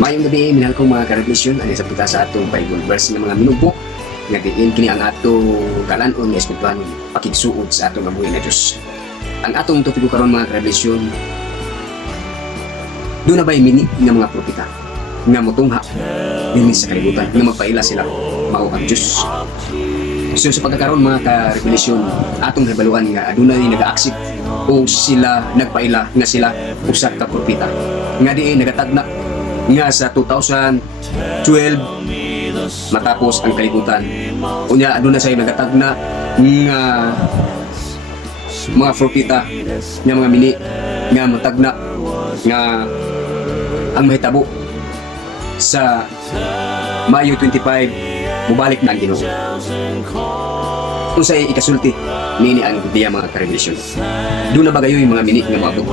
Mayong gabi, minahal kong mga karelasyon, ano sa pita sa atong Bible verse ng mga minubok nga diin kini ang ato kalanon nga espirituhan pakigsuod sa atong nabuhi na Dios. Ang atong topiko karon mga karelasyon, doon na ba'y mini nga mga propeta nga motungha dinhi sa kalibutan nga magpaila sila mao ang Dios. So sa pagkakaroon mga ka-revelasyon, atong hibaluan nga adunay nag-aaksip o sila nagpaila nga sila usa ka propeta nga diin nagatagna nga sa 2012 matapos ang kalibutan. Unya aduna say nagatagna nga mga propeta nga mga mini nga matagna nga ang mahitabo sa Mayo 25 mubalik na ang Ginoo. Kung sa'y ikasulti nini ang diya mga karelasyon, doon na ba kayo yung mga mini nga maabot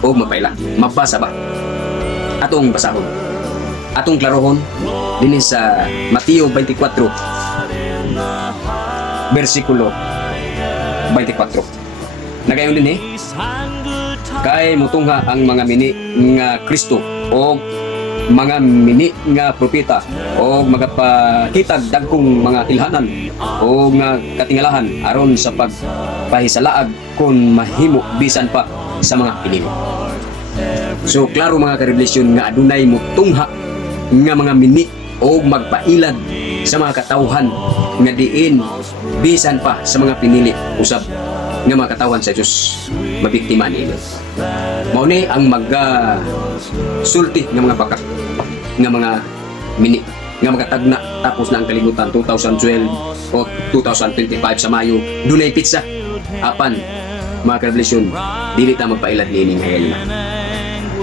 o magpaila mabasa ba atong basahon atong klarohon din sa Mateo 24 versikulo 24 nagayon din kay mutungha ang mga mini nga Kristo o mga mini nga propeta o magapakitag dagkong mga ilhanan o nga katingalahan aron sa pagpahisalaag kung mahimo bisan pa sa mga pinili. So klaro mga karelasyon nga adunay mutungha nga mga mini o magpailad sa mga katawhan nga diin bisan pa sa mga pinili usab nga mga katawan sa Diyos mabiktima nila. Mao ni ang sulti nga mga bakak nga mga mini nga magatagna tapos na ang kalibutan 2012 o 2025 sa Mayo dunay pizza apan mga karelasyon dili ta magpailad niining hayalma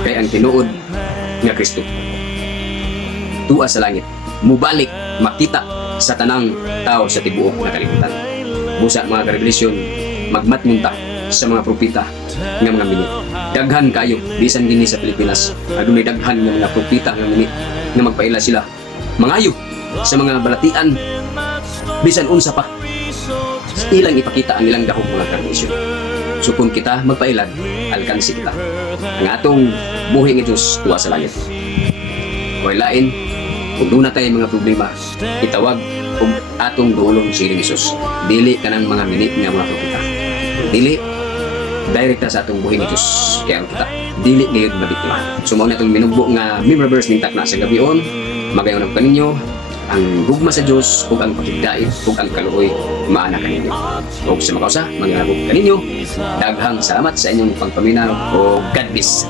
kay ang tinuod nga Kristo tuwa sa langit mubalik makita sa tanang tao sa tibuok nga kalibutan. Busa mga karelasyon magmatngon ta sa mga propeta nga mga mini. Daghan kayo bisan dinhi sa Pilipinas adunay daghan nga mga propeta nga mini nga magpaila sila mangayo sa mga balatian bisan unsa pa ilang ipakita ang ilang dahog mga karelasyon. So kung kita magpailad alkansi kita ang atong buhi nga Diyos tuwa sa langit. Kay lain kung doon na tayo mga problema itawag kung atong duolong si Jesus dili kanang mga mini nga mga propeta dili direkta sa atong buhi ni Diyos kaya kita dili ngayon mabiktima. So mao na itong minugbo nga member verse ning takna sa gabion magayon ang kaninyo ang gugma sa Diyos ug ang pakigdait ug ang kaluoy maana kaninyo ug sa makausa mangyabog kaninyo daghang salamat sa inyong pagpaminaw o God bless.